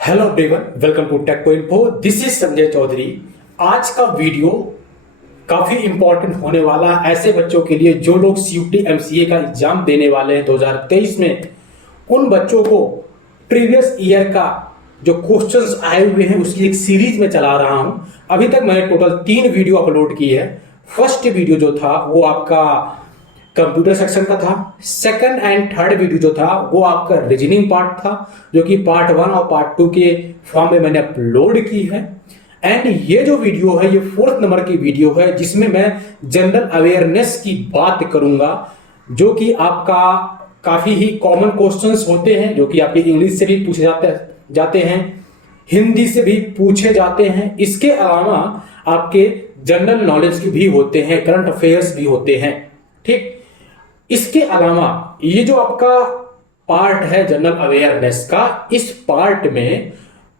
Hello everyone, welcome to tech info. This is Sanjay Chaudhary. आज का video काफी इंपॉर्टेंट होने वाला है ऐसे बच्चों के लिए जो लोग सीयूटी एमसीए का एग्जाम देने वाले हैं 2023 में। उन बच्चों को प्रीवियस ईयर का जो क्वेश्चंस आए हुए हैं उसकी एक सीरीज में चला रहा हूं। अभी तक मैंने टोटल 3 वीडियो अपलोड की है। फर्स्ट वीडियो जो था वो आपका कंप्यूटर सेक्शन का था। सेकंड एंड थर्ड वीडियो जो था वो आपका रीजनिंग पार्ट था, जो कि पार्ट 1 और पार्ट 2 के फॉर्म में मैंने अपलोड की है। एंड ये जो वीडियो है ये 4th नंबर की वीडियो है, जिसमें मैं जनरल अवेयरनेस की बात करूंगा, जो कि आपका काफी ही कॉमन क्वेश्चंस होते हैं, जो कि आपके इंग्लिश से भी पूछे जाते हैं, हिंदी से भी पूछे जाते हैं। इसके अलावा आपके जनरल नॉलेज के भी होते हैं, करंट अफेयर्स भी होते हैं। ठीक, इसके अलावा ये जो आपका पार्ट है जनरल अवेयरनेस का, इस पार्ट में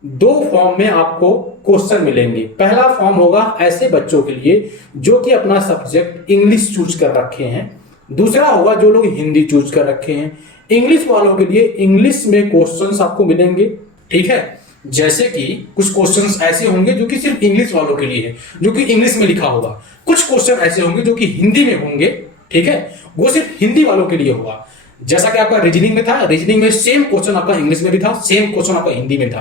2 फॉर्म में आपको क्वेश्चन मिलेंगे। पहला फॉर्म होगा ऐसे बच्चों के लिए जो कि अपना सब्जेक्ट इंग्लिश चूज कर रखे हैं। दूसरा होगा जो लोग हिंदी चूज कर रखे हैं। इंग्लिश वालों के लिए इंग्लिश में क्वेश्चंस आपको मिलेंगे। ठीक है, जैसे कि कुछ क्वेश्चंस ऐसे होंगे जो कि सिर्फ इंग्लिश वालों के लिए है, जो कि इंग्लिश में लिखा होगा। कुछ क्वेश्चन ऐसे होंगे जो कि हिंदी में होंगे। ठीक है, वो सिर्फ हिंदी वालों के लिए होगा। जैसा कि आपका रीजनिंग में था, रीजनिंग में सेम क्वेश्चन आपका इंग्लिश में भी था, सेम क्वेश्चन आपका हिंदी में था।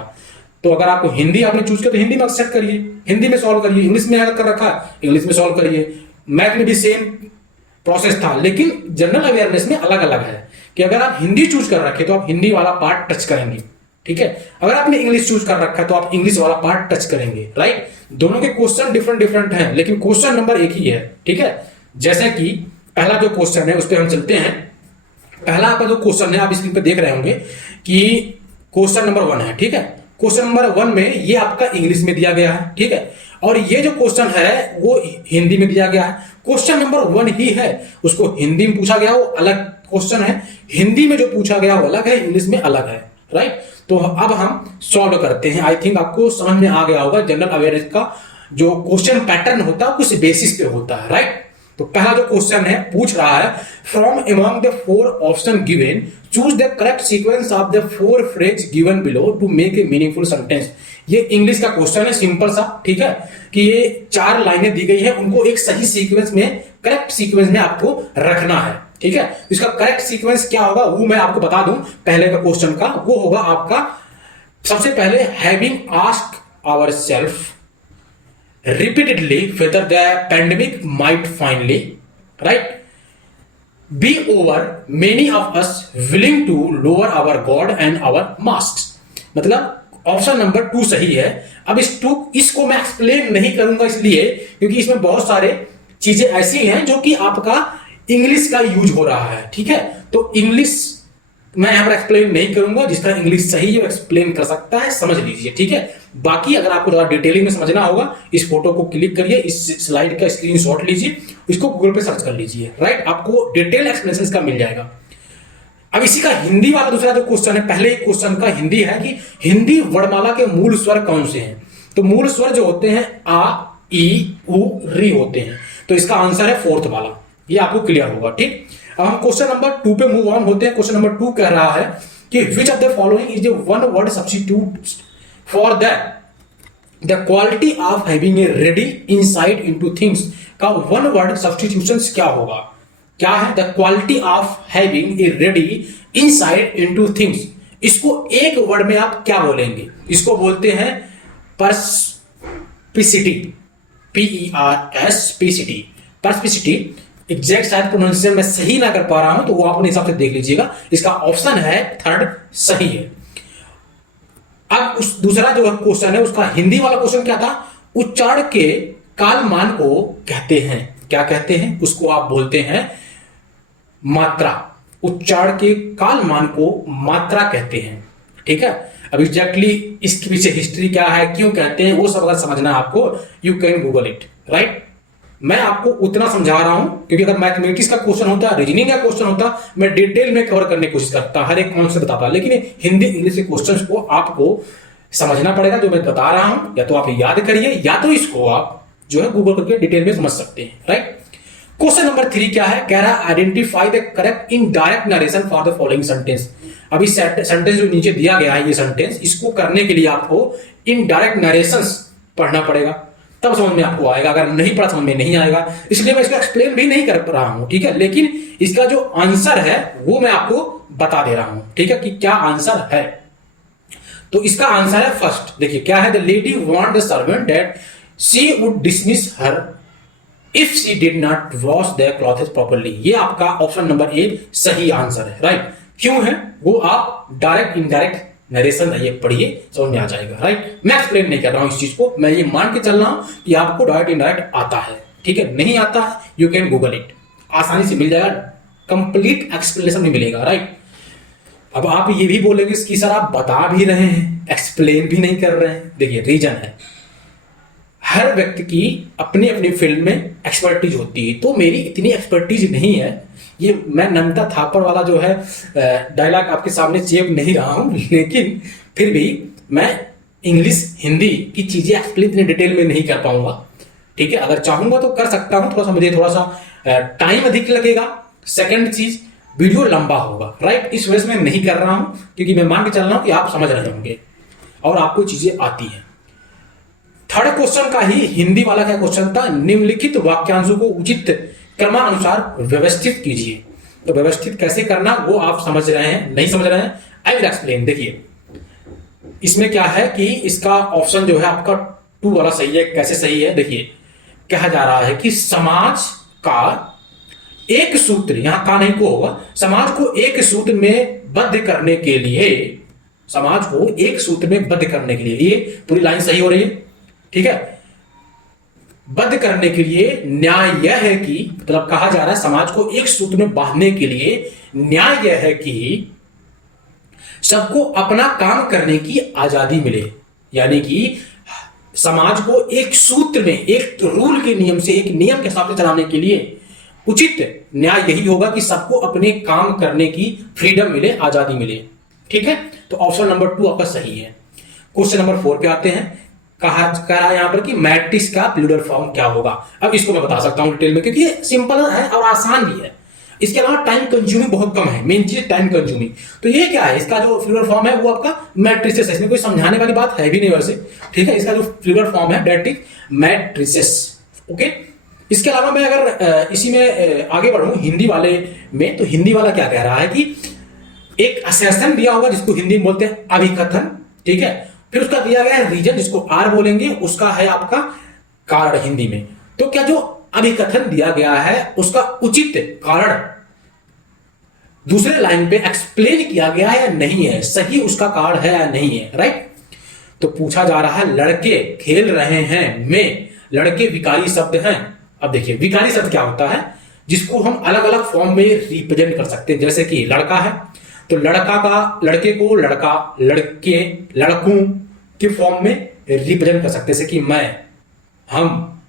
तो अगर आपको हिंदी आपने चूज किया तो हिंदी में एक्सेप्ट करिए, हिंदी में सॉल्व करिए। इंग्लिश में अगर कर रखा है इंग्लिश में सॉल्व करिए। मैथ में भी सेम प्रोसेस था, लेकिन जनरल अवेयरनेस में अलग अलग है कि अगर आप हिंदी चूज कर रखे तो आप हिंदी वाला पार्ट टच करेंगे। ठीक है, अगर आपने इंग्लिश चूज कर रखा है तो आप इंग्लिश वाला पार्ट टच करेंगे। राइट, दोनों के क्वेश्चन डिफरेंट हैं, लेकिन क्वेश्चन नंबर एक ही है। ठीक है, जैसे कि पहला जो क्वेश्चन है उस पर हम चलते हैं। पहला आपका जो क्वेश्चन है आप स्क्रीन पे देख रहे होंगे कि क्वेश्चन नंबर 1 है। ठीक है, क्वेश्चन नंबर 1 में ये आपका इंग्लिश में दिया गया है। ठीक है, और ये जो क्वेश्चन है वो हिंदी में दिया गया है। क्वेश्चन नंबर 1 ही है, उसको हिंदी में पूछा गया वो अलग क्वेश्चन है, हिंदी में जो पूछा गया वो अलग है, इंग्लिश में अलग है। राइट, तो अब हम सॉल्व करते हैं। आई थिंक आपको समझ में आ गया होगा जनरल अवेयरनेस का जो क्वेश्चन पैटर्न होता है किस बेसिस पे होता है। राइट, तो पहला जो क्वेश्चन है पूछ रहा है, from among the 4 option given choose the correct sequence of the 4 phrase given below to make a meaningful sentence. ये इंग्लिश का क्वेश्चन है, सिंपल सा। ठीक है, कि ये 4 लाइनें दी गई हैं, उनको एक सही सीक्वेंस में, करेक्ट सीक्वेंस में आपको रखना है। ठीक है, इसका करेक्ट सीक्वेंस क्या होगा वो मैं आपको बता दूं। पहले का क्वेश्चन का वो होगा आपका सबसे पहले, having asked ourself repeatedly whether the pandemic might finally be over, many of us willing to lower our guard and our masks। मतलब ऑप्शन नंबर 2 सही है। अब इसको मैं एक्सप्लेन नहीं करूंगा इसलिए क्योंकि इसमें बहुत सारे चीजें ऐसी हैं जो कि आपका इंग्लिश का यूज हो रहा है। ठीक है, तो इंग्लिश मैं यहां पर एक्सप्लेन नहीं करूंगा। जिसका इंग्लिश सही है एक्सप्लेन कर सकता है, समझ लीजिए। ठीक है, बाकी अगर आपको ज्यादा डिटेलिंग में समझना होगा इस फोटो को क्लिक करिए, इस स्लाइड का स्क्रीनशॉट लीजिए, इसको गूगल पे सर्च कर लीजिए। राइट, आपको डिटेल एक्सप्लेनेशन का मिल जाएगा। अब इसी का हिंदी वाला दूसरा जो क्वेश्चन है, पहले क्वेश्चन का हिंदी है कि हिंदी वर्णमाला के मूल स्वर कौन से हैं। तो मूल स्वर जो होते हैं आ, ई, उ, री होते हैं। तो इसका आंसर है 4th वाला, ये आपको क्लियर होगा। ठीक, अब हम क्वेश्चन नंबर 2 पे मूव ऑन होते हैं। क्वेश्चन नंबर 2 कह रहा है कि which of the following is a one word substitute for the quality of having a ready insight into things का वन वर्ड सब्स्टिट्यूशन क्या होगा। क्या है? The quality of having a ready insight into things. इसको एक word में आप क्या बोलेंगे? इसको बोलते हैं पर्सपिसिटी, PERSPCT, पर्सपिसिटी। एग्जैक्ट शायद प्रोनाउंसिएशन मैं सही ना कर पा रहा हूं तो वो अपने हिसाब से देख लीजिएगा। इसका ऑप्शन है 3rd सही है। अब उस दूसरा जो क्वेश्चन है उसका हिंदी वाला क्वेश्चन क्या था? उच्चारण के कालमान को कहते हैं, क्या कहते हैं? उसको आप बोलते हैं मात्रा। उच्चारण के कालमान को मात्रा कहते हैं। ठीक है, अब एग्जैक्टली इसके पीछे हिस्ट्री क्या है, क्यों कहते हैं, वो सब अगर समझना है आपको, you can Google it. Right, मैं आपको उतना समझा रहा हूं क्योंकि अगर मैथमेटिक्स का क्वेश्चन होता, रीजनिंग का क्वेश्चन होता, मैं डिटेल में कवर करने की कोशिश करता, हर एक कॉन्सेप्ट बताता, लेकिन हिंदी इंग्लिश के क्वेश्चंस को आपको समझना पड़ेगा जो मैं बता रहा हूं। या तो आप याद करिए या तो इसको आप जो है गूगल करके डिटेल में समझ सकते हैं। राइट, क्वेश्चन नंबर 3 क्या है? कह रहा है identify the correct indirect narration for the following sentence. अभी सेंटेंस जो नीचे दिया गया है, ये सेंटेंस, इसको करने के लिए आपको इनडायरेक्ट नरेशंस पढ़ना पड़ेगा, तब समझ में आपको आएगा। अगर नहीं पढ़ा समझ में नहीं आएगा, इसलिए मैं इसको एक्सप्लेन भी नहीं कर रहा हूं, ठीक है। लेकिन इसका जो आंसर है वो मैं आपको बता दे रहा हूं, ठीक है, कि क्या आंसर है। तो इसका आंसर है फर्स्ट, देखिए क्या है, the lady want the servant that she would dismiss her if she did not wash the clothes properly. ये आपका ऑप्शन नंबर ए सही आंसर है, राइट। क्यों है वो आप डायरेक्ट इनडायरेक्ट नरेशन ये पढ़िए, समझ में आ जाएगा, राइट। मैं एक्सप्लेन नहीं कर रहा हूं इस चीज को, मैं ये मान के चल रहा हूं कि आपको डायरेक्ट इनडायरेक्ट आता है, ठीक है। नहीं आता है, यू कैन गूगल इट, आसानी से मिल जाएगा, कंप्लीट एक्सप्लेनेशन भी मिलेगा, राइट। अब आप ये भी बोलेंगे कि सर आप बता भी रहे हैं, एक्सप्लेन भी नहीं कर रहे हैं। देखिए रीजन है, हर व्यक्ति की अपनी अपनी फील्ड में एक्सपर्टीज होती है, तो मेरी इतनी एक्सपर्टीज नहीं है। ये मैं नमिता थापर वाला जो है डायलॉग आपके सामने चेप नहीं रहा हूं, लेकिन फिर भी मैं इंग्लिश हिंदी की चीजें एक्सप्लेन इतने डिटेल में नहीं कर पाऊंगा, ठीक है। अगर चाहूंगा तो कर सकता हूं, मुझे थोड़ा सा टाइम अधिक लगेगा। सेकंड चीज, वीडियो लंबा होगा, राइट। इस वजह से मैं नहीं कर रहा हूं, क्योंकि मैं मान के चल रहा हूं कि आप समझ रहे होंगे और आपको चीजें आती हैं। थर्ड क्वेश्चन का ही हिंदी वाला क्या क्वेश्चन था, निम्नलिखित वाक्यांशों को उचित क्रमानुसार व्यवस्थित कीजिए। तो व्यवस्थित कैसे करना वो आप समझ रहे हैं, नहीं समझ रहे हैं, आई विल एक्सप्लेन। देखिए इसमें क्या है कि इसका ऑप्शन जो है आपका 2 वाला सही है। कैसे सही है, देखिए कहा जा रहा है कि समाज का एक सूत्र, यहां का नहीं को होगा, समाज को एक सूत्र में बद्ध करने के लिए, समाज को एक सूत्र में बद्ध करने के लिए, ये पूरी लाइन सही हो रही है, ठीक है। बद्ध करने के लिए न्याय यह है कि, मतलब कहा जा रहा है समाज को एक सूत्र में बांधने के लिए न्याय यह है कि सबको अपना काम करने की आजादी मिले। यानी कि समाज को एक सूत्र में, एक रूल के नियम से, एक नियम के हिसाब से चलाने के लिए उचित न्याय यही होगा कि सबको अपने काम करने की फ्रीडम मिले, आजादी मिले, ठीक है। तो ऑप्शन नंबर 2 आपका सही है। क्वेश्चन नंबर 4 पे आते हैं। कहा यहां पर कि मैट्रिक्स का प्लूरल फॉर्म क्या होगा। अब इसको मैं बता सकता हूं डिटेल में, क्योंकि ये सिंपल है और आसान भी है। इसके अलावा टाइम कंज्यूमिंग बहुत कम है, मेन चीज टाइम कंज्यूमिंग। तो ये क्या है, इसका जो प्लूरल फॉर्म है वो आपका मैट्रिसेस है। इसमें कोई समझाने वाली बात है भी नहीं वैसे, ठीक है। इसका जो प्लूरल फॉर्म है डायरेक्ट मैट्रिसेस, ओके। इसके अलावा मैं अगर इसी में आगे बढ़ूं हिंदी वाले में, तो हिंदी वाला क्या कह रहा है कि एक असेसन दिया होगा जिसको हिंदी में बोलते हैं अभिकथन, ठीक है। फिर उसका दिया गया है रीजन, जिसको आर बोलेंगे, उसका है आपका कारण हिंदी में। तो क्या जो अभिकथन दिया गया है उसका उचित कारण दूसरे लाइन पे एक्सप्लेन किया गया है या नहीं है, सही उसका कारण है या नहीं है, राइट। तो पूछा जा रहा है लड़के खेल रहे हैं में लड़के विकारी शब्द हैं। अब देखिए विकारी शब्द क्या होता है, जिसको हम अलग अलग फॉर्म में रिप्रेजेंट कर सकते हैं। जैसे कि लड़का है तो लड़का का, लड़के को लड़का, लड़के, लड़कों के फॉर्म में रिप्रेजेंट कर सकते हैं, जैसे कि मैं, हम,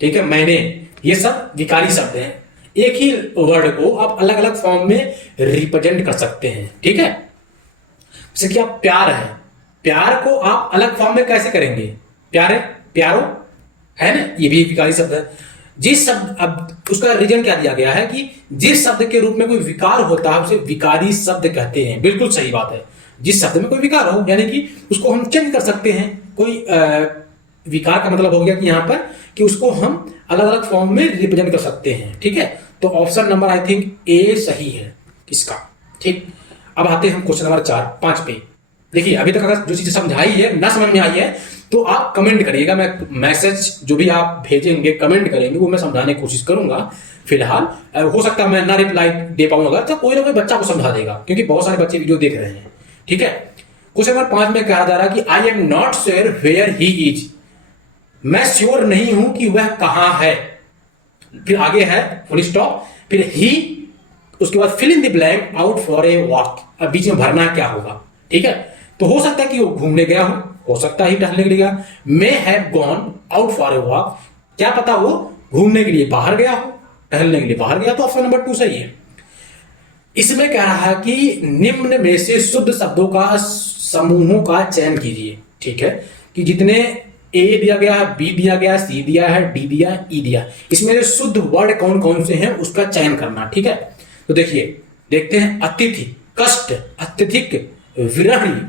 ठीक है, मैंने। ये सब विकारी शब्द हैं। एक ही वर्ड को आप अलग अलग फॉर्म में रिप्रेजेंट कर सकते हैं, ठीक है। जैसे कि आप प्यार है, प्यार को आप अलग फॉर्म में कैसे करेंगे, प्यारे, प्यारो, है ना, ये भी एक विकारी शब्द है। जिस शब्द, अब उसका रीजन क्या दिया गया है कि जिस शब्द के रूप में कोई विकार होता है उसे विकारी शब्द कहते हैं। बिल्कुल सही बात है, जिस शब्द में कोई विकार हो, यानी कि उसको हम चेंज कर सकते हैं। कोई विकार का मतलब हो गया कि यहां पर कि उसको हम अलग अलग फॉर्म में रिप्रेजेंट कर सकते हैं, ठीक है। तो ऑप्शन नंबर आई थिंक ए सही है इसका, ठीक। अब आते हैं हम क्वेश्चन नंबर 5 पे। देखिए अभी तक अगर जो चीजें समझाई है ना समझ में आई है तो आप कमेंट करिएगा। मैं मैसेज जो भी आप भेजेंगे, कमेंट करेंगे, वो मैं समझाने की कोशिश करूंगा। फिलहाल हो सकता है मैं ना रिप्लाई दे पाऊंगा, अगर तो कोई ना कोई बच्चा को समझा देगा, क्योंकि बहुत सारे बच्चे वीडियो देख रहे हैं, ठीक है। क्वेश्चन नंबर 5 में कहा जा रहा है कि I am not sure where he is. मैं श्योर नहीं हूं कि वह कहां है। फिर आगे है फुल स्टॉप, फिर ही, उसके बाद fill in the blank out for a walk. अब बीच में भरना क्या होगा, ठीक है। तो हो सकता है कि वो घूमने गया हो सकता है ही टहलने के लिए गया। May have gone out for a walk, क्या पता वो घूमने के लिए बाहर गया हो, टहलने के लिए बाहर गया। तो ऑप्शन नंबर 2 सही है। इसमें कह रहा है कि निम्न में से शुद्ध शब्दों का समूहों का चयन कीजिए, ठीक है। कि जितने ए दिया गया है, बी दिया गया है, सी दिया है, डी दिया है, ई दिया, इसमें से शुद्ध वर्ड कौन कौन से हैं उसका चयन करना, ठीक है। तो देखिए देखते हैं अतिथि, कष्ट, अत्यधिक, विरहणी,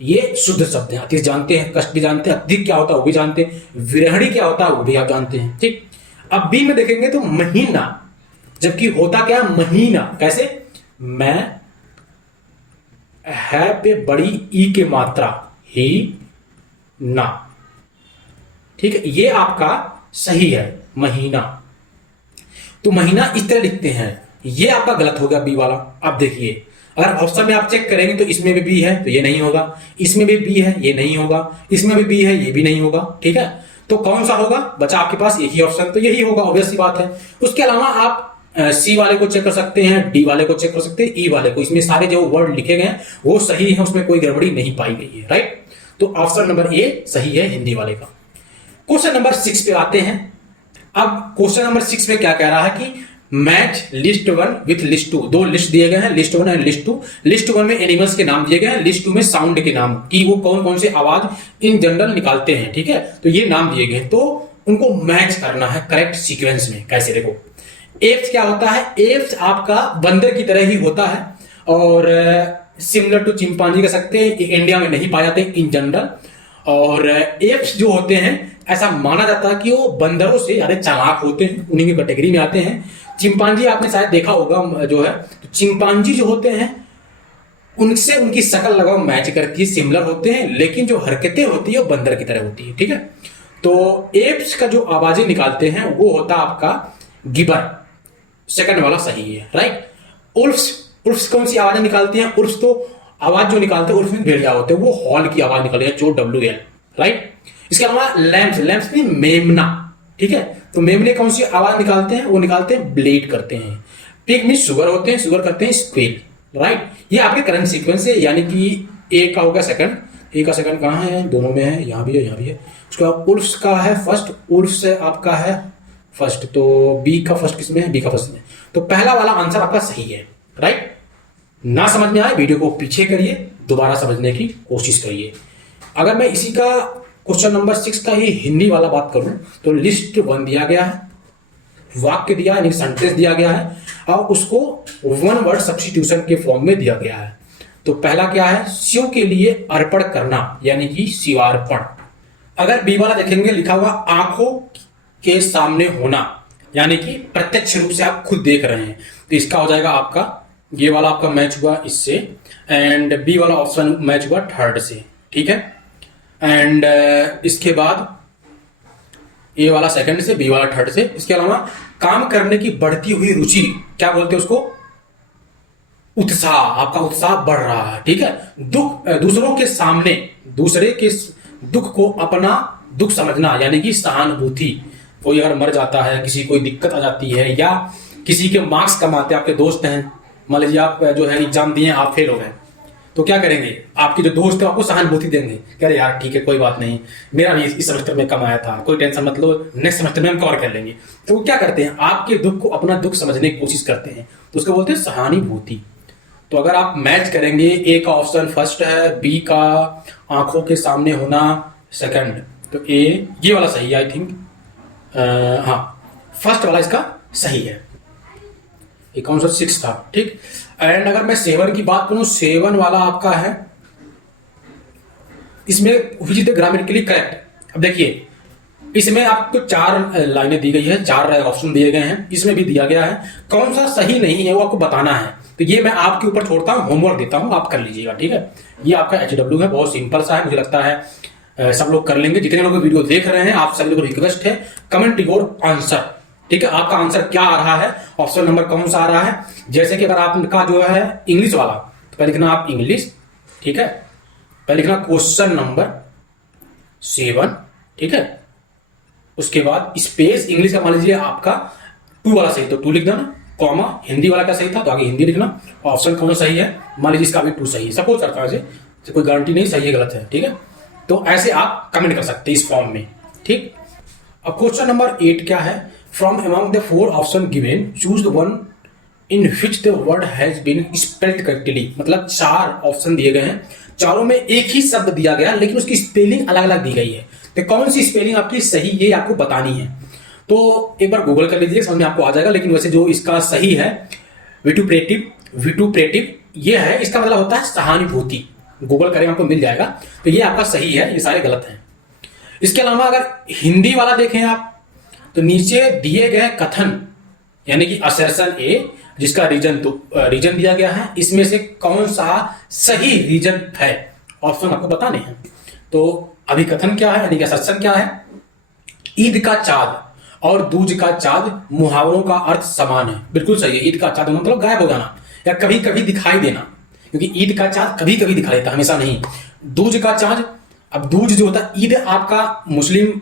ये शुद्ध शब्द हैं। अत्यधिक जानते हैं, कष्ट भी जानते हैं, अत्यधिक क्या होता है वो भी जानते हैं, विरहणी क्या होता है वो भी आप जानते हैं। ठीक, अब बी में देखेंगे तो महीना, जबकि होता क्या महीना, कैसे, मैं है पे बड़ी ई की मात्रा, ही ना। ठीक है, ये आपका सही है महीना। तो महीना इस तरह लिखते हैं, ये आपका गलत हो गया बी वाला। अब देखिए, अगर ऑप्शन में आप चेक करेंगे तो इसमें भी बी है तो ये नहीं होगा, इसमें भी बी है ये नहीं होगा, इसमें भी बी है ये भी नहीं होगा। ठीक है, तो कौन सा होगा बचा आपके पास, एक ही ऑप्शन, तो यही होगा, ऑब्वियस सी बात है। उसके अलावा आप सी वाले को चेक कर सकते हैं, डी वाले को चेक कर सकते हैं, ई वाले को, इसमें सारे जो वर्ड लिखे गए हैं वो सही है, उसमें कोई गड़बड़ी नहीं पाई गई है। राइट, तो ऑप्शन नंबर ए सही है हिंदी वाले का। क्वेश्चन नंबर 6 पे आते हैं। अब क्वेश्चन नंबर 6 में क्या कह रहा है कि मैच लिस्ट 1 विथ लिस्ट 2, दो लिस्ट दिए गए हैं, लिस्ट 1 एंड लिस्ट 2। लिस्ट 1 में एनिमल्स के नाम दिए गए हैं, लिस्ट 2 में साउंड के नाम, कि वो कौन कौन से आवाज इन जनरल निकालते हैं। ठीक है, तो ये नाम दिए गए, तो उनको मैच करना है करेक्ट सीक्वेंस में। कैसे, देखो, एप्स क्या होता है, एप्स आपका बंदर की तरह ही होता है और सिमिलर टू चिंपांजी कह सकते हैं, इंडिया में नहीं पाए जाते इन जनरल। और एप्स जो होते हैं ऐसा माना जाता है कि वो बंदरों से ज्यादा चालाक होते हैं, उन्हीं की कैटेगरी में आते हैं। चिंपांजी आपने शायद देखा होगा जो है, तो चिंपांजी जो होते हैं उनसे उनकी शक्ल लगाओ मैच करती है, सिमिलर होते हैं, लेकिन जो हरकतें होती है वो बंदर की तरह होती है। ठीक है, तो एप्स का जो आवाजें निकालते हैं वो होता है आपका गिबर, सेकंड वाला सही है। राइट, उल्फ्स, उल्फ्स कौन सी आवाजें निकालती हैं, उल्फ्स तो आवाज जो निकालते हैं उल्फ्स में भेड़िया होते हैं, वो हॉल की आवाज निकालते हैं, जो WL। राइट, इसके अलावा लैम्प्स, लैम्प्स में मेमना। ठीक है, तो मेमने कौन सी आवाज निकालते हैं, वो निकालते हैं ब्लेड करते हैं। पिग में शुगर होते हैं, शुगर करते हैं स्क्वेल। राइट, ये आपके करंट सीक्वेंस है, यानी कि ए का होगा सेकंड, ए का सेकंड कहाँ है, दोनों में है, यहाँ भी है यहाँ भी है। उसके बाद उल्फ्स का है फर्स्ट, उल्फ्स आपका है फर्स्ट, तो बी का फर्स्ट किसमें है, बी का फर्स्ट में, तो पहला वाला आंसर आपका सही है। राइट, ना समझ में आए वीडियो को पीछे करिए, दोबारा समझने की कोशिश करिए। अगर मैं इसी का क्वेश्चन नंबर 6 का ही हिंदी वाला बात करूं तो लिस्ट 1 दिया गया है, वाक्य दिया है, सेंटेंस दिया गया है और उसको वन वर्ड सब्स्टिट्यूशन के फॉर्म में दिया गया है। तो पहला क्या है, शिव के लिए अर्पण करना, यानी कि शिवार्पण। अगर बी वाला देखेंगे लिखा हुआ आंखों के सामने होना, यानी कि प्रत्यक्ष रूप से आप खुद देख रहे हैं, तो इसका हो जाएगा आपका, ये वाला आपका मैच हुआ इससे, एंड बी वाला ऑप्शन मैच हुआ थर्ड से। ठीक है, एंड इसके बाद ए वाला सेकंड से, बी वाला थर्ड से। इसके अलावा काम करने की बढ़ती हुई रुचि, क्या बोलते हैं उसको, उत्साह, आपका उत्साह बढ़ रहा है। ठीक है, दुख, दूसरों के सामने दूसरे के दुख को अपना दुख समझना, यानी कि सहानुभूति। कोई अगर मर जाता है, किसी कोई दिक्कत आ जाती है, या किसी के मार्क्स कम आते हैं, आपके दोस्त हैं, मान लीजिए आप जो है एग्जाम दिए आप फेल हो गए, तो क्या करेंगे, आपके जो दोस्त है आपको सहानुभूति देंगे, कह रहे यार ठीक है कोई बात नहीं, मेरा भी इस सेमेस्टर में कम आया था, कोई टेंशन मत लो, नेक्स्ट सेमेस्टर में हम कवर कर लेंगे। तो वो क्या करते हैं, आपके दुख को अपना दुख समझने की कोशिश करते हैं, तो उसको बोलते हैं सहानुभूति। तो अगर आप मैच करेंगे, ए का ऑप्शन फर्स्ट है, बी का आंखों के सामने होना सेकंड, तो ए ये वाला सही है आई थिंक, हाँ फर्स्ट वाला इसका सही है, ये कौन सा 6 था। ठीक, एंड अगर मैं 7 की बात करूं, 7 वाला आपका है, इसमें which is the grammatically correct. अब देखिए, इसमें आपको 4 लाइनें दी गई है, 4 ऑप्शन दिए गए हैं, इसमें भी दिया गया है, कौन सा सही नहीं है वो आपको बताना है। तो ये मैं आपके ऊपर छोड़ता हूं, होमवर्क देता हूं, आप कर लीजिएगा। ठीक है, ये आपका HW है, बहुत सिंपल सा है, मुझे लगता है सब लोग कर लेंगे। जितने लोग वीडियो देख रहे हैं आप सभी लोग रिक्वेस्ट है, कमेंट योर आंसर। ठीक है, आपका आंसर क्या आ रहा है, ऑप्शन नंबर कौन सा आ रहा है। जैसे कि अगर आपका जो है इंग्लिश वाला, तो पहले लिखना आप इंग्लिश। ठीक है, पहले लिखना क्वेश्चन नंबर 7। ठीक है, उसके बाद स्पेस, इंग्लिश का मान लीजिए आपका 2 वाला सही, तो 2 लिख देना, कॉमा हिंदी वाला क्या सही था, तो आगे हिंदी लिखना, ऑप्शन कौन सा सही है, मान लीजिए इसका भी 2 सही है, सपोज करता है, कोई गारंटी नहीं सही है गलत है। ठीक है, तो ऐसे आप कमेंट कर सकते हैं इस फॉर्म में। ठीक, अब क्वेश्चन नंबर 8 क्या है, from among the 4 option given choose the one in which the word has been spelled correctly. मतलब 4 ऑप्शन दिए गए हैं, चारों में एक ही शब्द दिया गया लेकिन उसकी स्पेलिंग अलग अलग दी गई है, तो कौन सी स्पेलिंग आपकी सही ये आपको बतानी है। तो एक बार गूगल कर लीजिए, समझ में आपको आ जाएगा। लेकिन वैसे जो इसका सही है, विटुप्रेटिव, ये है, इसका मतलब होता है सहानुभूति। गूगल करें आपको मिल जाएगा। तो ये आपका सही है, ये सारे गलत हैं। इसके अलावा अगर हिंदी वाला देखें आप, तो नीचे दिए गए कथन यानी कि असर्शन ए, जिसका रीजन दिया गया है, इसमें से कौन सा सही रीजन है, ऑप्शन आपको बताने हैं। तो अभिकथन क्या है यानी कि असर्शन क्या है? ईद का चाँद और दूज का चाँद मुहावरों का अर्थ समान है। बिल्कुल सही है। ईद का चाँद मतलब गायब हो जाना या कभी कभी दिखाई देना, क्योंकि ईद का चाँद कभी कभी दिखाई देता, हमेशा नहीं। दूज का चाँद, अब दूज जो होता है, ईद आपका मुस्लिम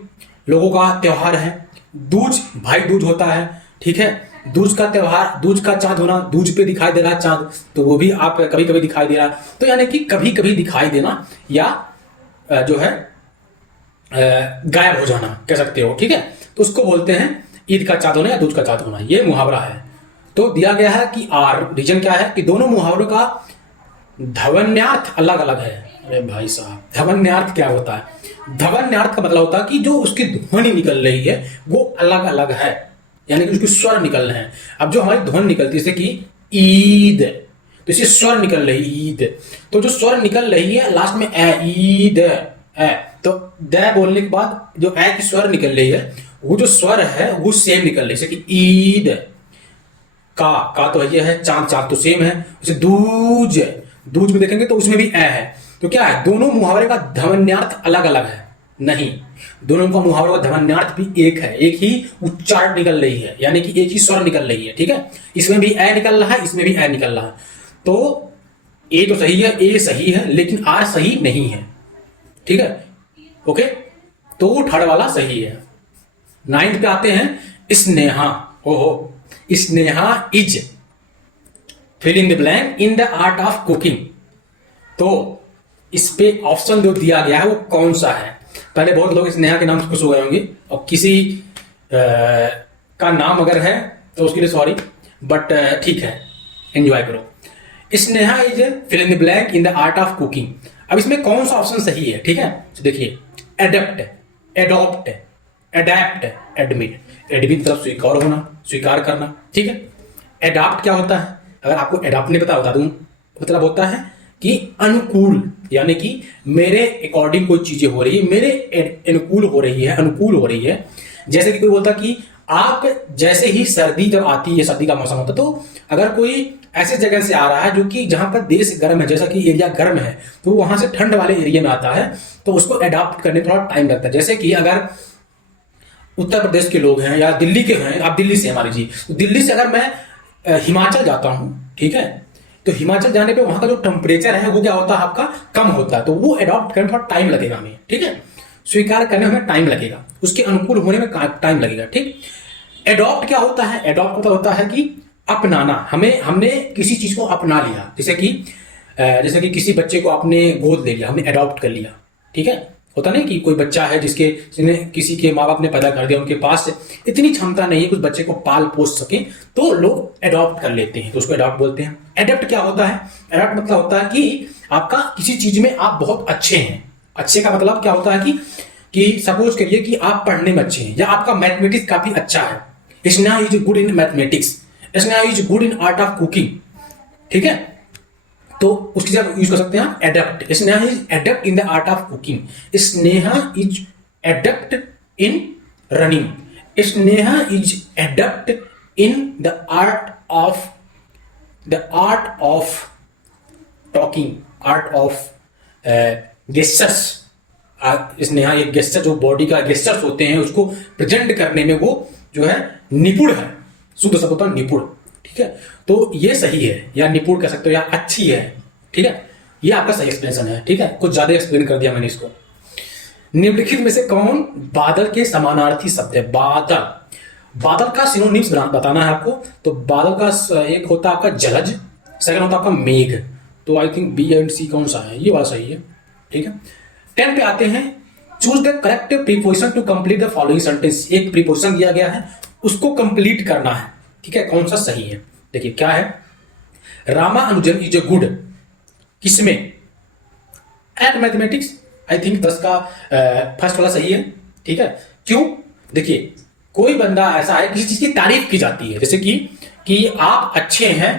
लोगों का त्योहार है, दूज भाई दूज होता है, ठीक है। दूज का त्योहार, दूज का चाँद होना, दूज पे दिखाई दे रहा है चाँद, तो वो भी आप कभी कभी दिखाई दे रहा है। तो यानी कि कभी कभी दिखाई देना या जो है गायब हो जाना कह सकते हो, ठीक है। तो उसको बोलते हैं ईद का चाँद होना या दूज का चाँद होना, ये मुहावरा है। तो दिया गया है कि आर, रीजन क्या है कि दोनों मुहावरों का ध्वन्यार्थ अलग अलग है। अरे भाई साहब, ध्वन्यार्थ क्या होता है? ध्वन्यार्थ का मतलब होता है कि जो उसकी ध्वनि निकल रही है वो अलग अलग है, यानी कि उसके स्वर निकल रहे हैं। अब जो हमारी ध्वनि निकलती है जैसे कि ईद, तो इसे स्वर निकल रही ईद, तो जो स्वर निकल रही है लास्ट में ए, ईद ए, तो द बोलने के बाद जो ए की स्वर निकल रही है, वो जो स्वर है वो सेम निकल रही है, जैसे कि ईद का तो ये है, चांद चांद तो सेम है। जैसे दूज, दूज में देखेंगे तो उसमें भी ए है। तो क्या है, दोनों मुहावरे का ध्वन्यार्थ अलग अलग है? नहीं, दोनों का मुहावरे का ध्वन्यार्थ भी एक है, एक ही उच्चारण निकल रही है, यानी कि एक ही स्वर निकल रही है, ठीक है। इसमें भी ए निकल रहा है, इसमें भी ए निकल रहा है। तो ए तो सही है, ए सही है, लेकिन आर सही नहीं है, ठीक है। ओके, तो थर्ड वाला सही है। 9th पे आते हैं, स्नेहा। ओहो, Sneha is fill in the blank in the art of cooking. तो इस पे ऑप्शन जो दिया गया है वो कौन सा है? पहले बहुत लोग स्नेहा के नाम से खुश हो गए होंगे, और किसी का नाम अगर है तो उसके लिए सॉरी, बट ठीक है, एंजॉय करो। Sneha is fill in the blank in the art of cooking. अब इसमें कौन सा ऑप्शन सही है? ठीक है, तो देखिए, adapt, adopt, adept, admit. Admit मतलब स्वीकार होना, स्वीकार करना, ठीक है। एडाप्ट क्या होता है? अगर आपको एडाप्ट नहीं पता, बता दूं, मतलब होता है कि अनुकूल, यानी कि मेरे अकॉर्डिंग कोई चीजें हो रही है, मेरे अनुकूल हो रही है, अनुकूल हो रही है। जैसे कि कोई बोलता कि आप जैसे ही सर्दी जब आती है, सर्दी का मौसम होता है, तो अगर कोई ऐसे जगह से आ रहा है जो कि जहां पर देश गर्म है, जैसा कि एरिया गर्म है, तो वहां से ठंड वाले एरिया में आता है, तो उसको अडॉप्ट करने में थोड़ा टाइम लगता है। जैसे कि अगर उत्तर प्रदेश के लोग हैं या दिल्ली के हैं, आप दिल्ली से, मान लीजिए, तो दिल्ली से अगर मैं हिमाचल जाता हूं, ठीक है, तो हिमाचल जाने पे वहां का जो टेम्परेचर है वो क्या होता है, आपका कम होता है, तो वो अडॉप्ट करने में थोड़ा टाइम लगेगा हमें, ठीक है। स्वीकार करने में हमें टाइम लगेगा, उसके अनुकूल होने में टाइम लगेगा, ठीक। एडॉप्ट क्या होता है? एडॉप्ट मतलब होता है कि अपनाना, हमने किसी चीज को अपना लिया, जैसे कि किसी बच्चे को आपने गोद ले लिया, हमने एडॉप्ट कर लिया, ठीक है। होता नहीं कि कोई बच्चा है जिसने किसी के माँ बाप ने पैदा कर दिया, उनके पास इतनी क्षमता नहीं है कुछ बच्चे को पाल पोस सके, तो लोग एडॉप्ट कर लेते हैं, तो उसको एडॉप्ट बोलते हैं। एडप्ट क्या होता है? एडप्ट मतलब होता है कि आपका किसी चीज में आप बहुत अच्छे हैं। अच्छे का मतलब क्या होता है कि सपोज करिए कि आप पढ़ने में अच्छे हैं, या आपका मैथमेटिक्स काफी अच्छा है। Sneha is good in mathematics, Sneha is good in art of cooking, ठीक है। तो उसकी जगह यूज कर सकते हैं आप adapt. Sneha is adapt in the art of cooking, Sneha is adapt in running, Sneha is adapt in the art of talking, art of gestures. Sneha ये गेस्चर, जो बॉडी का गेस्चर्स होते हैं, उसको प्रेजेंट करने में वो जो है निपुण है, शुद्ध शब्द होता है निपुण, ठीक है। तो ये सही है, या निपुण कह सकते हो, या अच्छी है, ठीक है। ये आपका सही एक्सप्लेनेशन है, ठीक है। कुछ ज्यादा एक्सप्लेन कर दिया मैंने इसको। निम्नलिखित में से कौन बादल के समानार्थी शब्द है? बादल, बादल का सिनोनिम्स बताना है आपको। तो बादल का एक होता है आपका जलज, सेकंड होता है आपका मेघ। तो आई थिंक बी एंड सी कौन सा है? ये वाला सही है, ठीक है। 10 पे आते हैं, choose the correct preposition to complete the following sentence. एक प्रीपोजिशन दिया गया है, उसको कंप्लीट करना है, ठीक है, कौन सा सही है। देखिए क्या है, रामानुजन इज ए गुड, किसमें? At mathematics. आई थिंक 10 का फर्स्ट वाला सही है, ठीक है। क्यों? देखिए, कोई बंदा ऐसा है, किसी चीज की तारीफ की जाती है, जैसे कि आप अच्छे हैं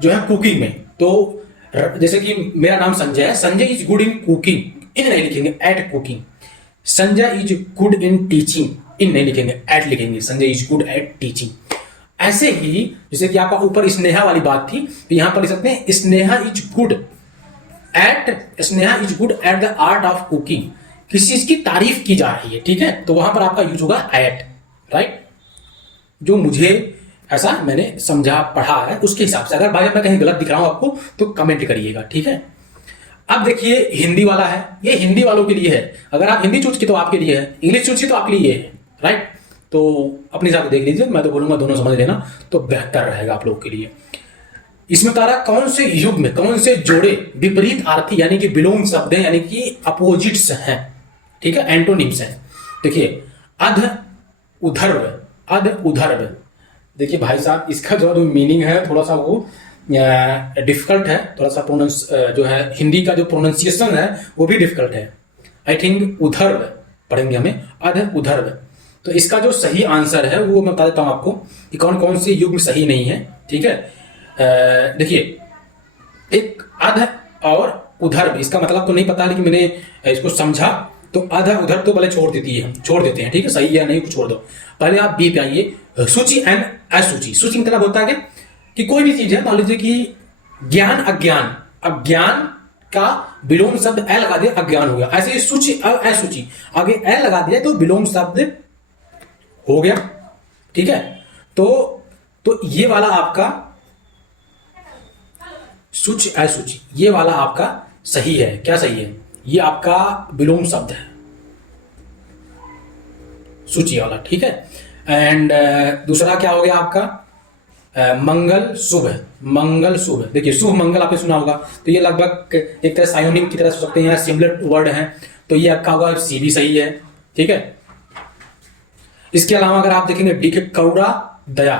जो है कुकिंग में, तो जैसे कि मेरा नाम संजय है, Sanjay is good in cooking, in नहीं लिखेंगे, at cooking. Sanjay is good in teaching, in नहीं लिखेंगे, एट लिखेंगे, Sanjay is good at teaching. ऐसे ही जैसे कि आपका ऊपर स्नेहा वाली बात थी, तो यहां पर लिख सकते हैं Sneha is good at the art of cooking, किसी चीज की तारीफ की जा रही है, ठीक है, तो वहां पर आपका यूज होगा एट, राइट। जो मुझे ऐसा मैंने समझा पढ़ा है उसके हिसाब से, अगर भाई मैं कहीं गलत दिख रहा हूं आपको तो कमेंट करिएगा, ठीक है। अब देखिए हिंदी वाला है, ये हिंदी वालों के लिए है, अगर आप हिंदी चूज की तो आपके लिए है, इंग्लिश चूज की तो आपके लिए है, राइट। तो अपने हिसाब से देख लीजिए, मैं तो बोलूंगा दोनों समझ लेना तो बेहतर रहेगा आप लोगों के लिए। इसमें तारा कौन से युग में, कौन से जोड़े विपरीत आर्थी यानी कि विलोम शब्द हैं, यानी कि अपोजिट्स हैं, ठीक है, एंटोनिम्स हैं। देखिए अध उधर्व, देखिए भाई साहब इसका जो मीनिंग है थोड़ा सा वो डिफिकल्ट है, थोड़ा सा प्रोनाउंस जो है हिंदी का जो प्रोनाउंसिएशन है वो भी डिफिकल्ट है। आई थिंक उधर्व पढ़ेंगे हमें, अध उधर्व। तो इसका जो सही आंसर है वो मैं बता देता हूं आपको कि कौन कौन से युग सही नहीं है, ठीक है। देखिए एक अध और उधर्व, इसका मतलब तो नहीं पता, लेकिन मैंने इसको समझा तो अध उधर तो पहले छोड़ देते हैं, ठीक है, सही है नहीं कुछ छोड़ दो। पहले आप बी पे आइए, सूची एंड असूची। सूची मतलब होता है कि कोई भी चीज है, मान लीजिए कि ज्ञान अज्ञान का विलोम शब्द ए लगा दिया, अज्ञान हो गया। ऐसे ही सूची असूची, आगे ए लगा दिया तो विलोम शब्द हो गया, ठीक है। तो ये वाला आपका सूची असूची, ये वाला आपका सही है। क्या सही है? ये आपका विलोम शब्द है, सूची वाला, ठीक है। एंड दूसरा क्या हो गया आपका मंगल शुभ। देखिए शुभ मंगल आपने सुना होगा, तो ये लगभग एक तरह सायोनिम की तरह सोच सकते हैं, सिमिलर वर्ड है, तो ये आपका होगा सी भी सही है, ठीक है। इसके अलावा अगर आप देखेंगे डी के कौड़ा दया,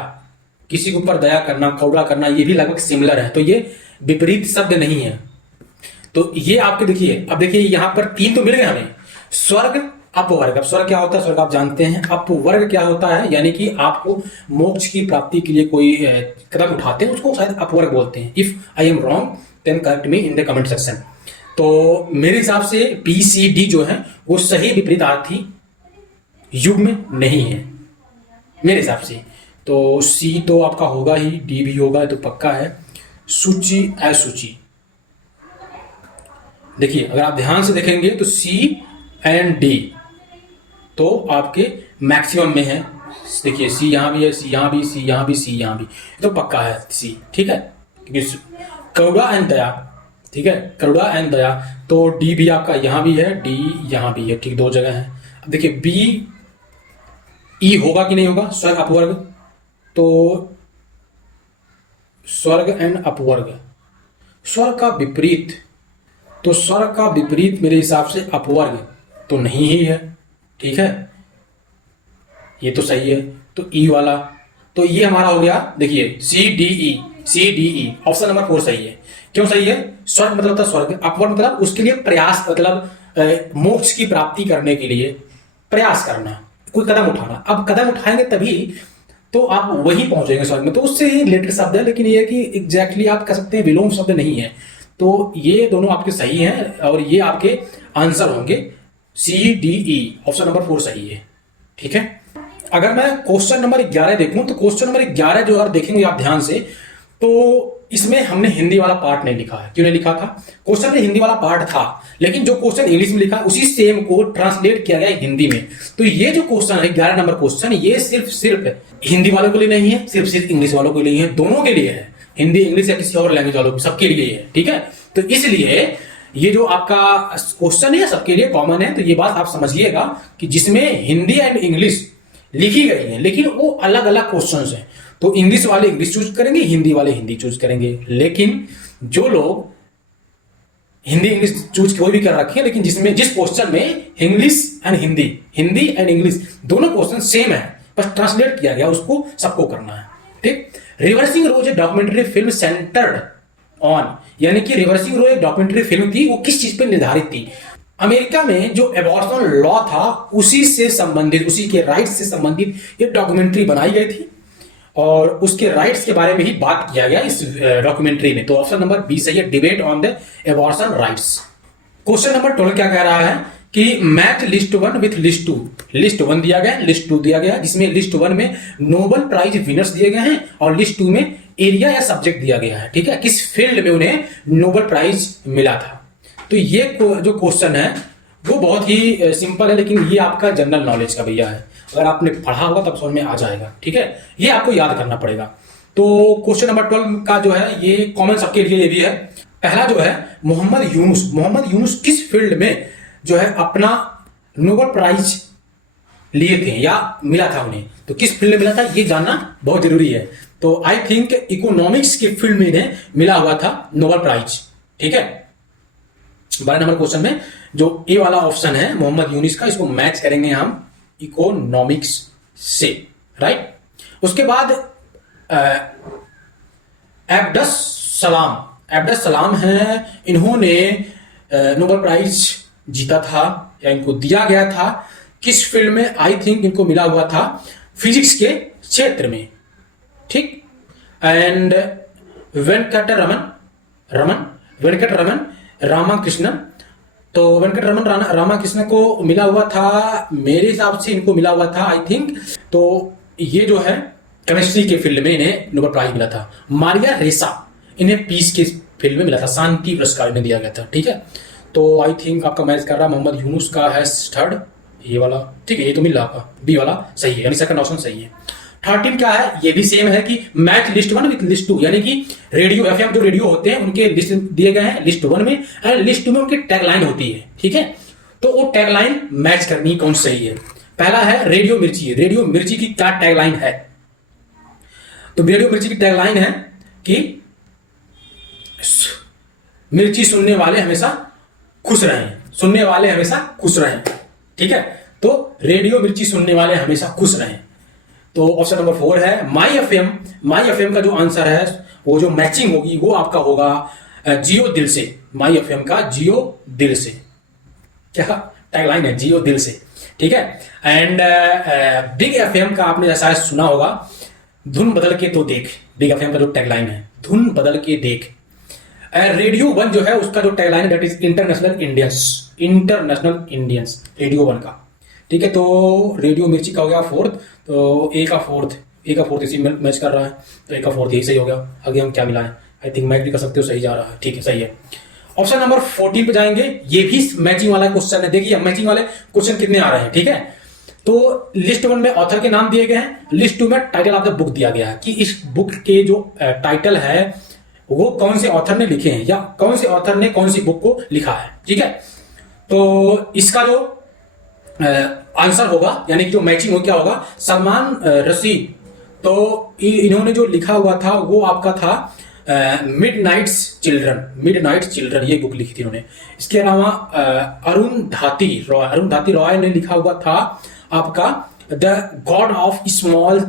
किसी के ऊपर दया करना, कौड़ा करना, ये भी लगभग सिमिलर है, तो ये विपरीत शब्द नहीं है। तो ये आपके देखिए, अब देखिए यहां पर 3 तो मिल गए हमें। स्वर्ग अपवर्ग, अब स्वर्ग क्या होता है, स्वर्ग आप जानते हैं। अपवर्ग क्या होता है, यानी कि आपको मोक्ष की प्राप्ति के लिए कोई कदम उठाते हैं, उसको शायद अपवर्ग बोलते हैं। If I am wrong then correct me in the comment section. तो मेरे हिसाब से बी सी डी जो है वो सही विपरीतार्थी युग में नहीं है मेरे हिसाब से। तो सी तो आपका होगा ही, डी भी होगा, तो पक्का है। सूची असूची, देखिए अगर आप ध्यान से देखेंगे तो सी एंड डी तो आपके मैक्सिमम में है। देखिए सी यहां भी है, सी यहां भी, सी यहां भी, सी यहां भी, तो पक्का है सी, ठीक है। क्योंकि करुणा एंड दया, ठीक है, करुणा एंड दया, तो डी भी आपका यहां भी है, डी यहां भी है, ठीक, 2 जगह है। अब देखिए बी ई होगा कि नहीं होगा, स्वर्ग अपवर्ग, तो स्वर्ग एंड अपवर्ग, स्वर्ग का विपरीत, तो स्वर्ग का विपरीत मेरे हिसाब से अपवर्ग तो नहीं ही है, ठीक है, ये तो सही है। तो ई वाला, तो ये हमारा हो गया, देखिए C D E, option number 4 सही है। क्यों सही है? स्वर्ग मतलब था स्वर्ग, अपवर्ग मतलब उसके लिए प्रयास, मतलब मोक्ष की प्राप्ति करने के लिए प्रयास करना, कोई कदम उठाना। अब कदम उठाएंगे तभी तो आप वहीं पहुंचेंगे स्वर्ग में, तो उससे ही रिलेटेड शब्द है, लेकिन ये है कि एग्जैक्टली आप कह सकते हैं विलोम शब्द नहीं है। तो ये दोनों आपके सही हैं और ये आपके आंसर होंगे C D E, option number 4 सही है, ठीक है। अगर मैं क्वेश्चन नंबर 11 देखूं तो क्वेश्चन नंबर 11 जो अगर देखेंगे आप ध्यान से, तो इसमें हमने हिंदी वाला पार्ट नहीं लिखा है। क्यों नहीं लिखा था? क्वेश्चन में हिंदी वाला पार्ट था, लेकिन जो क्वेश्चन इंग्लिश में लिखा है उसी सेम को ट्रांसलेट किया गया है हिंदी में। तो ये जो क्वेश्चन है 11 नंबर क्वेश्चन, ये सिर्फ हिंदी वालों के लिए नहीं है, सिर्फ इंग्लिश वालों के लिए है, दोनों के लिए है, हिंदी इंग्लिश या किसी और लैंग्वेज वालों सबके लिए है, ठीक है। तो इसलिए ये जो आपका क्वेश्चन है सबके लिए कॉमन है। तो ये बात आप समझिएगा कि जिसमें हिंदी एंड इंग्लिश लिखी गई है, लेकिन वो अलग अलग क्वेश्चंस हैं, तो इंग्लिश वाले इंग्लिश चूज करेंगे, हिंदी वाले हिंदी चूज करेंगे। लेकिन जो लोग हिंदी इंग्लिश चूज कोई भी कर रखे हैं, लेकिन जिस क्वेश्चन में English and Hindi and English दोनों क्वेश्चन सेम है, बस ट्रांसलेट किया गया, उसको सबको करना है, ठीक। रिवर्सिंग रोज एक डॉक्यूमेंट्री फिल्म सेंटर्ड ऑन, यानी कि रिवर्सिंग रोज एक डॉक्यूमेंट्री फिल्म थी, वो किस चीज पर निर्धारित थी? अमेरिका में जो एबॉर्शन लॉ था उसी से संबंधित, उसी के राइट से संबंधित एक डॉक्यूमेंट्री बनाई गई थी। और उसके राइट्स के बारे में ही बात किया गया इस डॉक्यूमेंट्री में। तो ऑप्शन नंबर बी सही है, debate on the abortion rights. Question number 12 क्या कह रहा है कि match list 1 with list 2। List 1 दिया गया, लिस्ट 2 दिया गया, जिसमें लिस्ट 1 में नोबेल प्राइज विनर्स दिए गए हैं और लिस्ट 2 में एरिया या सब्जेक्ट दिया गया है। ठीक है, किस फील्ड में उन्हें नोबेल प्राइज मिला था। तो ये जो क्वेश्चन है वो बहुत ही सिंपल है, लेकिन ये आपका जनरल नॉलेज का भैया है। अगर आपने पढ़ा होगा तब समझ में आ जाएगा। ठीक है, ये आपको याद करना पड़ेगा। तो क्वेश्चन नंबर 12 का जो है ये कॉमन सबके लिए ये भी है। पहला जो है मोहम्मद यूनुस किस फील्ड में जो है अपना नोबेल प्राइज लिए थे या मिला था उन्हें। तो किस फील्ड में मिला था ये जानना बहुत जरूरी है। तो आई थिंक इकोनॉमिक्स के फील्ड में इन्हें मिला हुआ था नोबेल प्राइज। ठीक है, 12 नंबर क्वेश्चन में जो ए वाला ऑप्शन है मोहम्मद यूनुस का, इसको मैच करेंगे हम इकोनॉमिक्स से। राइट, उसके बाद एब्दस सलाम है, इन्होंने नोबेल प्राइज जीता था या इनको दिया गया था किस फील्ड में। आई थिंक इनको मिला हुआ था फिजिक्स के क्षेत्र में। ठीक, एंड वेंकटरमन रामाकृष्णन, तो वेंकटरमन रामाकृष्णन को मिला हुआ था, मेरे हिसाब से इनको मिला हुआ था आई थिंक। तो ये जो है केमिस्ट्री के फील्ड में इन्हें नोबेल प्राइज मिला था। मारिया रेसा, इन्हें पीस के फील्ड में मिला था, शांति पुरस्कार इन्हें दिया गया था। ठीक है, तो आई थिंक आपका मैच कर रहा मोहम्मद यूनुस का है थर्ड, ये वाला। ठीक है, ये तो मिल रहा आपका बी वाला सही है, यानी सेकंड ऑप्शन सही है। 13 क्या है, ये भी सेम है कि मैच लिस्ट 1 विथ लिस्ट 2, यानी कि रेडियो एफएम जो रेडियो होते हैं उनके लिस्ट दिए गए हैं लिस्ट 1 में, एंड लिस्ट 2 में उनकी टैगलाइन होती है। ठीक है, तो वो टैगलाइन मैच करनी कौन सही है। पहला है रेडियो मिर्ची की क्या टैगलाइन है। तो रेडियो मिर्ची की टैगलाइन है कि मिर्ची सुनने वाले हमेशा खुश रहें। ठीक है, तो रेडियो मिर्ची सुनने वाले हमेशा खुश रहें। तो ऑप्शन नंबर 4 है माई एफएम का जो आंसर है वो जो मैचिंग होगी वो आपका होगा जियो दिल से। माई एफएम का जियो दिल से, क्या टैगलाइन है, जियो दिल से। ठीक है, एंड बिग एफएम का आपने शायद सुना होगा, धुन बदल के तो देख। बिग एफएम का जो टैगलाइन है धुन बदल के देख। रेडियो 1 जो है उसका जो टैगलाइन है that is international Indians, radio 1 का। ठीक है, तो रेडियो मिर्ची का हो गया 4th, तो ए का फोर्थ इसी में मैच कर रहा है, तो ए का 4th यही सही हो गया। आगे हम क्या मिलाएं, आई थिंक मैच भी कर सकते हो, सही जा रहा है। ठीक है, सही है। ऑप्शन नंबर 14 पे जाएंगे, ये भी मैचिंग वाला क्वेश्चन है। देखिए मैचिंग वाले क्वेश्चन कितने आ रहे हैं। ठीक है, तो लिस्ट 1 में ऑथर के नाम दिए गए हैं, लिस्ट 2 में टाइटल ऑफ द बुक दिया गया है कि इस बुक के जो टाइटल है वो कौन से ऑथर ने लिखे हैं या कौन से ऑथर ने कौन सी बुक को लिखा है। ठीक है, तो इसका जो आंसर होगा यानी कि जो मैचिंग हो क्या होगा, सलमान रशीद। तो इन्होंने जो लिखा हुआ था वो आपका था मिडनाइट चिल्ड्रन, ये बुक लिखी थी इन्होंने। इसके अलावा अरुंधति रॉय ने लिखा हुआ था आपका the God of small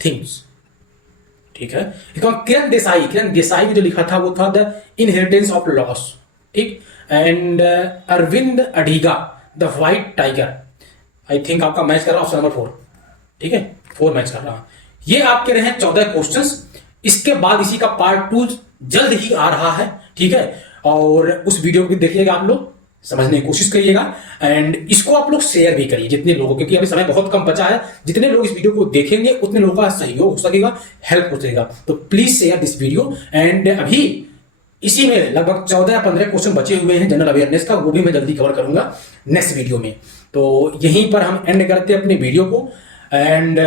things. ठीक है, किरण देसाई ने जो लिखा था वो था द इनहेरिटेंस ऑफ लॉस। ठीक, and Arvind Adiga the white tiger. I think आपका मैच कर रहा ऑप्शन नंबर 4। ठीक है, 4 मैच कर रहा। ये आपके रहे 14 क्वेश्चंस। इसके बाद इसी का पार्ट 2 जल्द ही आ रहा है। ठीक है, और उस वीडियो को देखिएगा, आप लोग समझने की कोशिश करिएगा एंड इसको आप लोग शेयर भी करिए जितने लोगों, क्योंकि अभी समय बहुत कम बचा है। जितने लोग इस वीडियो को देखेंगे उतने लोगों का सहयोग हो सकेगा, हेल्प हो सकेगा। तो please share this video. And अभी इसी में लगभग 14 या 15 क्वेश्चन बचे हुए हैं जनरल अवेयरनेस का, वो भी मैं जल्दी कवर करूंगा नेक्स्ट वीडियो में। तो यहीं पर हम एंड करते हैं अपने वीडियो को। एंड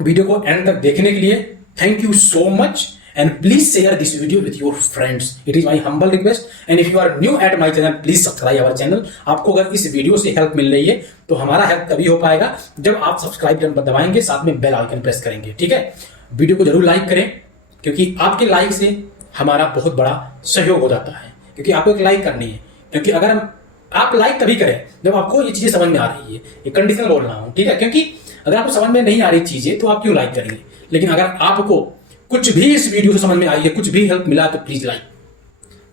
वीडियो को एंड तक देखने के लिए thank you so much, and please share this video with your friends. It is my humble request, and if you are new at my channel please subscribe our channel. आपको अगर इस video से help मिल रही है तो हमारा help तभी हो पाएगा जब आप सब्सक्राइब बटन पर दबाएंगे, साथ में बेल आइकन प्रेस करेंगे। ठीक है, वीडियो को जरूर लाइक करें क्योंकि आपके लाइक से हमारा बहुत बड़ा सहयोग हो जाता है, क्योंकि आपको एक लाइक करनी है। क्योंकि अगर आप लाइक तभी करें जब आपको ये चीजें समझ में आ रही है, ये कंडीशनल बोल रहा हूं। ठीक है, क्योंकि अगर आपको समझ में नहीं आ रही चीजें तो आप क्यों लाइक करेंगे। लेकिन अगर आपको कुछ भी इस वीडियो से समझ में आई है, कुछ भी हेल्प मिला तो प्लीज लाइक।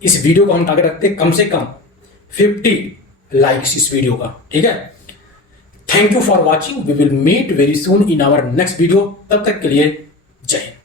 इस वीडियो को हम टारगेट रखते हैं कम से कम 50 लाइक्स इस वीडियो का। ठीक है, thank you for watching, we will meet very soon in our next video. तब तक के लिए जय हिंद।